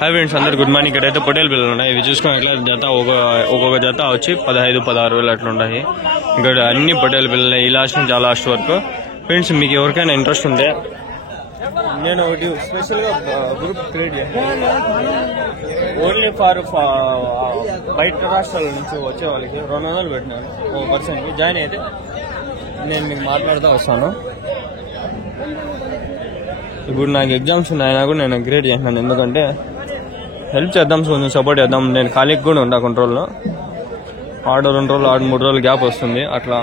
Hi friends, అందరు good morning. ఇక్కడైతే పొటేల్ పిల్లలు ఉన్నాయి. ఇవి చూసుకుని ఎట్లా జత ఒక్కొక్క జత వచ్చి 15-16 అట్లా ఉంటాయి. ఇక్కడ అన్ని పొటేల్ పిల్లలు ఈ లాస్ట్ నుంచి ఆ లాస్ట్ వరకు. ఫ్రెండ్స్, మీకు ఎవరికైనా ఇంట్రెస్ట్ ఉంటే నేను ఒకటి స్పెషల్గా గ్రూప్ క్రియేట్ చేస్తాను. ఓన్లీ ఫర్ బయట రాష్ట్రాల నుంచి వచ్చే వాళ్ళకి 200 పెట్టినాను ఒక పర్సన్కి. జాయిన్ అయితే నేను మీకు మాట్లాడుతూ వస్తాను. ఇప్పుడు నాకు ఎగ్జామ్స్ ఉన్నాయన్నా కూడా నేను క్రియేట్ చేసినాను. ఎందుకంటే హెల్ప్ చేద్దాం, కొంచెం సపోర్ట్ చేద్దాం. నేను ఖాళీకి కూడా ఉంటా కొన్ని రోజుల్లో. 2 రోజులు 3 రోజులు గ్యాప్ వస్తుంది. అట్లా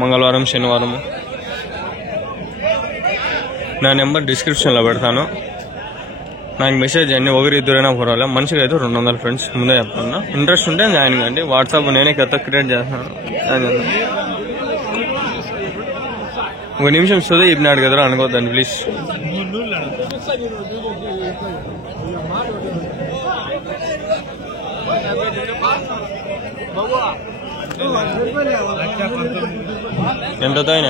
మంగళవారం శనివారం. నా నెంబర్ డిస్క్రిప్షన్లో పెడతాను. నాకు మెసేజ్ చేయండి. ఒకరిద్దరైనా పర్వాలేదు. మనిషికి అయితే 200 ఫ్రెండ్స్ ముందే చెప్తాను. ఇంట్రెస్ట్ ఉంటే జాయిన్ కండి. వాట్సాప్ నేనే కొత్త క్రియేట్ చేస్తాను. ఒక నిమిషం చూస్తే ఇప్పినాడు కదరా అనుకోద్దండి ప్లీజ్. ఎంతతో అయినా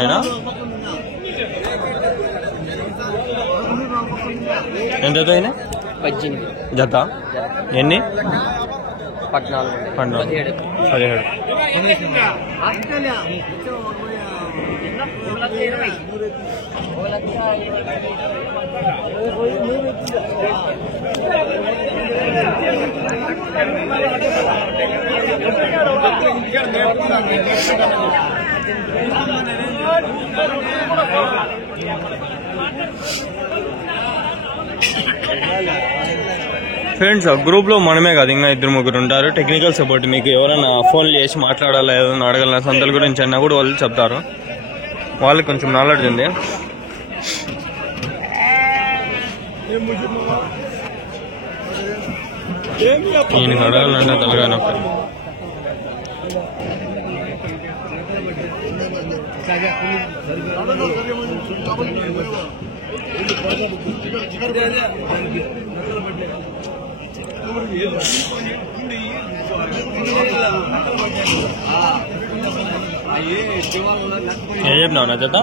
ఎంతతో అయినా 18 జత ఎన్ని? 14 17. ఫ్రెండ్స్, గ్రూప్ లో మనమే కాదు, ఇంకా 2-3 ఉంటారు. టెక్నికల్ సపోర్ట్ మీకు ఎవరైనా ఫోన్లు చేసి మాట్లాడాలా, ఏదైనా అడగాల, సంతల గురించి అన్నా కూడా వాళ్ళు చెప్తారు. వాళ్ళకి కొంచెం నాలెడ్జ్ ఉంది. ఈయనకి అడగాలంటే తలగా నొప్పి. ఏం చెప్పినావు నా జత?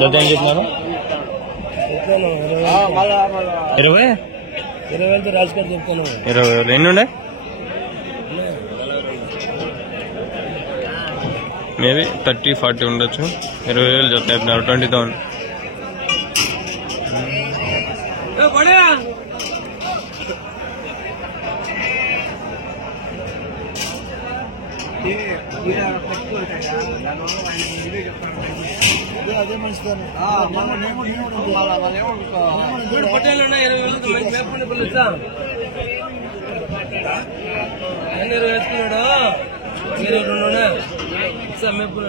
జత ఏం చెప్పినాను? 20 రాజుగారు చెప్తాను. 20 ఎన్ని ఉండే? మేబీ 30-40 ఉండొచ్చు. 20,000 జత చెప్పినారు. 20,000. అదే మంచిదాన్ని పట్టేలు ఉన్నాయి. 20,000 వేసుకున్నాడు. 20 వేసుకున్నాడు. 22 మేపులు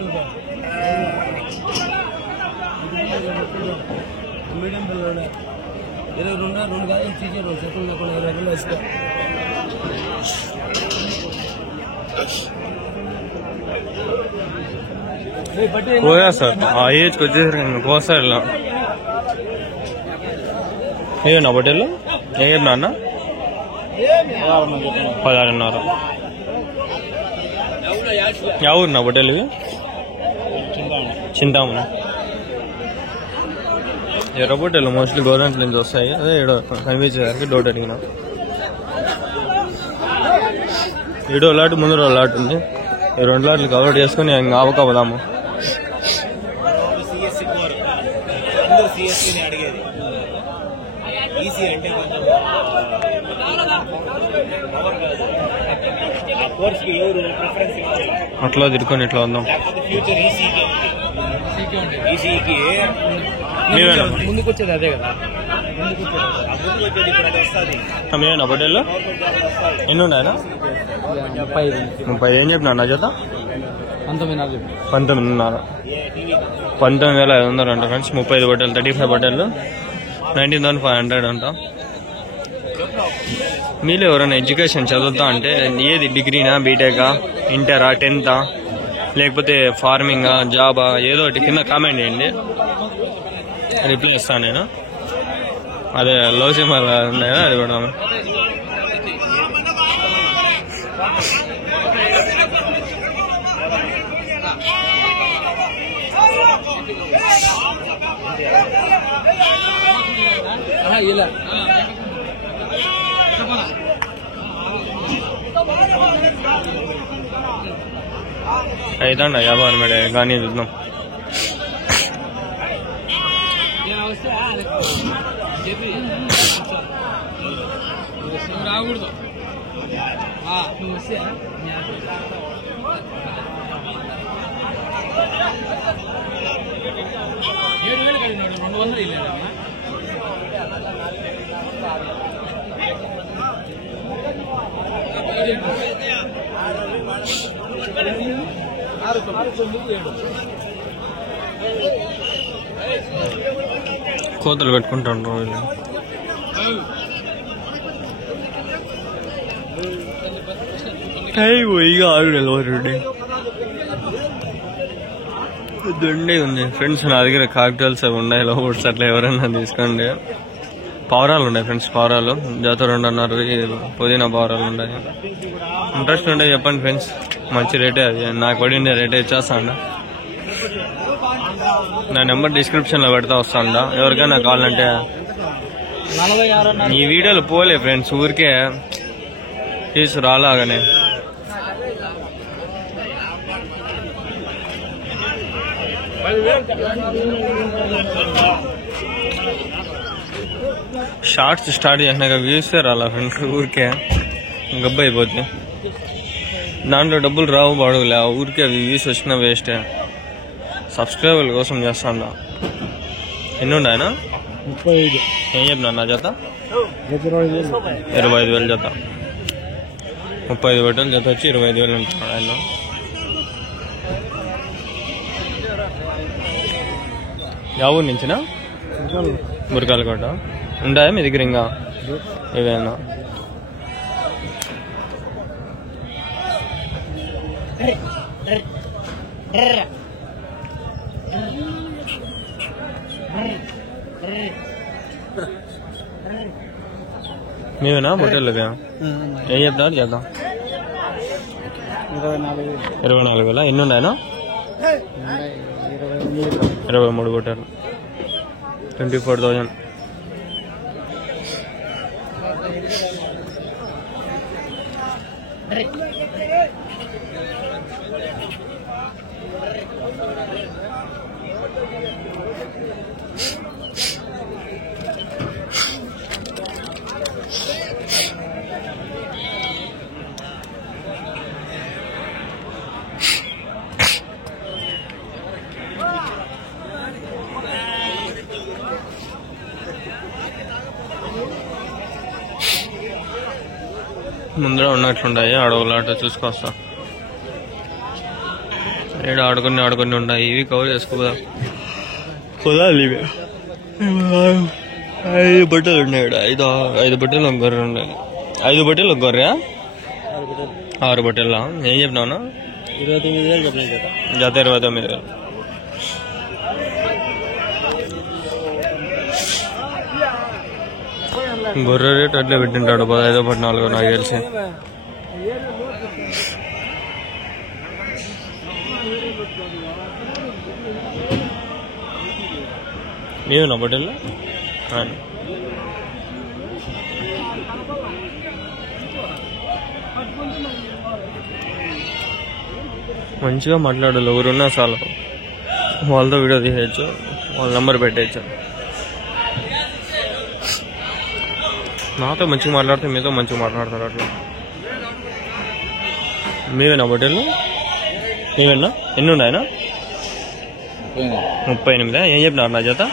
మీడియం పిల్లలు 22 కాదు తీసి 2 సెట్లు లేకుండా 20 వేసుకో. పోయా సార్, ఆ ఏజ్కి వచ్చేసరికి కోసారు ఇలా. ఏమన్నా బట్టలు ఏం చెప్పినా అన్న? 16.5. ఎవరు నా బట్టలు ఇవి? చింతామణి. ఎర్ర బట్టలు మోస్ట్లీ గవర్నమెంట్ నుంచి వస్తాయి. అదే కనిపించేదానికి డౌట్ అడిగిన. ఏడో లాట్ ముందు లాట్ ఉంది. 2 లాట్లు కవర్ చేసుకుని ఆవకపోదాము. అట్లా తిరుకొని ఇట్లా వద్దాం. ముందుకు వచ్చేది అదే కదా. మేమేనా బట్టలు ఎన్ని ఉన్నాయా? 30. ఏం చెప్పినా నా జత? 19,500. 19,500 అంట ఫ్రెండ్స్. 35 బట్టలు, 35 బట్టలు 19,500 అంట. మీలో ఎవరైనా ఎడ్యుకేషన్ చదువుతా అంటే ఏది, డిగ్రీనా, బీటెకా, ఇంటరా, 10థా, లేకపోతే ఫార్మింగా, జాబా, ఏదో ఒకటి కింద కామెంట్ చేయండి. రిప్లై ఇస్తాను నేను. అదే లవ్ సినిమాలు ఉన్నాయి కదా, అది కూడా. ఇలా అవుతాండ వ్యాపారం మేడే కానీ చూద్దాం. రాకూడదు కోతలు పెట్టుకుంటాను వీళ్ళు. ఇక ఆవిడ దండే ఉంది ఫ్రెండ్స్. నా దగ్గర కాక్టైల్స్ అవి ఉన్నాయి, లోబోట్స్ అట్లా ఎవరైనా తీసుకోండి. పావురాలు ఉన్నాయి ఫ్రెండ్స్, పావురాలు జత 2.5 పుదీనా పావురాలు ఉన్నాయి. ఇంట్రెస్ట్ ఉంటే చెప్పండి ఫ్రెండ్స్, మంచి రేటే అది. నాకు పడిండే రేటే ఇచ్చేస్తాండ. నా నెంబర్ డిస్క్రిప్షన్లో పెడతా వస్తాండ, ఎవరికైనా కావాలంటే. ఈ వీడియోలు పోలే ఫ్రెండ్స్, ఊరికే తీసి రాలాగానే. షార్ట్స్ స్టార్ట్ చేసినాక వ్యూస్ రాలా ఫ్రెండ్స్, ఊరికే గబ్బు అయిపోద్ది. దాంట్లో డబ్బులు రావు బాడుగులే, ఊరికే వ్యూస్ వచ్చినా వేస్టే. సబ్స్క్రైబర్ల కోసం చేస్తాను. ఎన్ని ఉన్నాయన? 35. ఏం చెప్పినా నా జత? 25,000 జత. 35 బట్టలు జత వచ్చి 25,000 ఉంటున్నాడు ఆయన. యా ఊరు నుంచినా? మురకాలకోట. ఉంటాయా మీ దగ్గర ఇంకా ఏవైనా? మేమేనా బొట్టెలు? ఏం చెప్తున్నారు చేద్దాం? 24,000. ఎన్ని ఉన్నాయనా? 23 బొట్టెలు, 24,000. ముందర ఉన్నట్లుంటాయి అడవులాట, చూసుకొస్తా. ఏడు ఆడుకుని ఉన్నాయి, ఇవి కవర్ చేసుకోదా కుదాలి. ఇవి 5 బట్టలు ఉన్నాయి. 5 బట్టలు ఒక గొర్రె ఉన్నాయి. 5 బట్టలు ఒక గొర్రె, 6 బట్టెలా? ఏం చెప్పినావునా? 29,000 జత 29,000. గొర్రె రేట్ అట్లే పెట్టింటాడు 15, 14 నాకు తెలిసి. నీవేనా బట్టలు? మంచిగా మాట్లాడాలి, ఎవరున్నా చాలు. వాళ్ళతో వీడియో తీసేయచ్చు, వాళ్ళ నెంబర్ పెట్టేయచ్చు. నాతో మంచిగా మాట్లాడితే మీతో మంచిగా మాట్లాడతారు అట్లా. మీవేనా బట్టలు? మీవేనా? ఎన్ని ఉన్నాయనా? 38. ఏం చెప్పినారు నా చేత?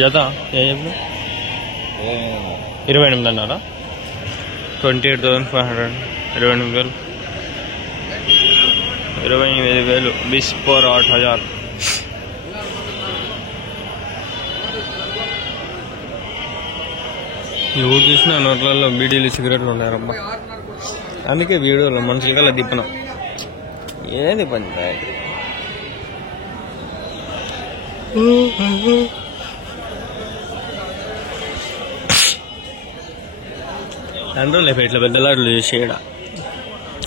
జత ఏం చెప్పిన? 28 అన్నారా? 28,500. 28,000. 28,000 20 पर 8,000. ఎవరు చూసినా నోట్లలో బీడీలు సిగరెట్లు ఉన్నారమ్మా. అందుకే వీడియోలో మనుషులకల్లా తిప్పను. ఏది పంచాయతీ? అందులో ఇట్లా పెద్దలాట్లు చేసేయడా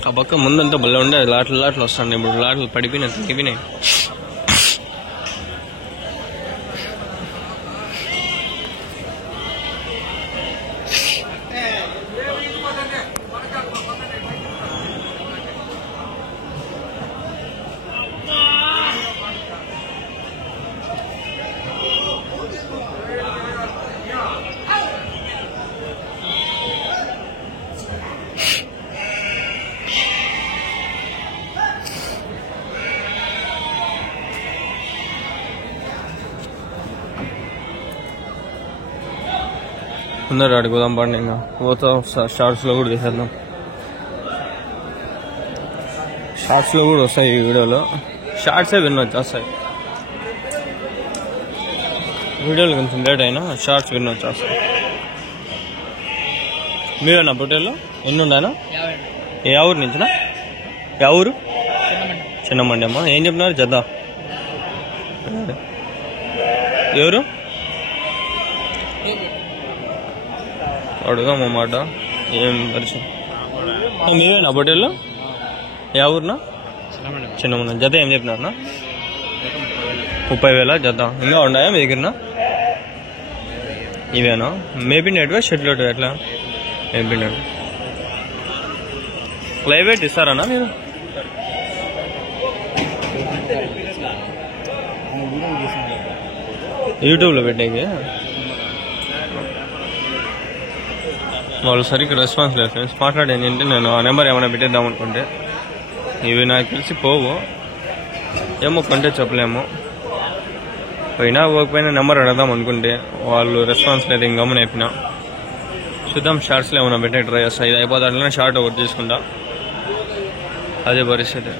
ఆ పక్క ముందంతా భలే ఉండే లాట్లు వస్తాయి. ఇప్పుడు లాట్లు పడిపోయినాయి. అందరు అడుగుదాం పండి. ఇంకా పోతా షార్ట్స్లో కూడా తీసేద్దాం. షార్ట్స్లో కూడా వస్తాయి ఈ వీడియోలో. షార్ట్సే వచ్చేస్తాయి. వీడియోలు కొంచెం లేట్ అయినా షార్ట్స్ వచ్చేస్తాయి. మీరేనా పొట్టేళ్ళు ఎన్ని ఉన్నాయనా? ఏ ఊరు నుంచినా? ఏ ఊరు? చిన్నమండి అమ్మ. ఏం చెప్పినారు జత? ఎవరు అడుగుదాం అన్నమాట. ఏం పరిచయం? మీవేనా పొట్టేళ్ళు? ఏ ఊరునా? చిన్నమండి. జత ఏం చెప్పినారనా? 30,000 జత. ఇంకా ఉన్నాయా మీ దగ్గరనా? ఇవేనా మేపిండేటివా షెడ్లు ఎట్లా? మేపిండేవి. లైవ్ వెయిట్ ఇస్తారన్నా మీరు? యూట్యూబ్లో పెట్టేకి వాళ్ళు సరిగ్గా రెస్పాన్స్ లేదు ఫ్రెండ్స్. మాట్లాడేది ఏంటంటే నేను ఆ నెంబర్ ఏమైనా పెట్టేద్దాం అనుకుంటే ఇవి నాకు తెలిసి పోవు. ఏమో కొంటే చెప్పలేము. పోయినా పోకపోయినా నెంబర్ అడగదాం అనుకుంటే వాళ్ళు రెస్పాన్స్ లేదు. ఇంకా గమ్మున అయిపోయినా చూద్దాం. షార్ట్స్లో ఏమైనా పెట్టే ట్రై చేస్తా. ఇది అయిపోతే అట్లనే షార్ట్ ఒకటి తీసుకుంటా. అదే పరిస్థితి.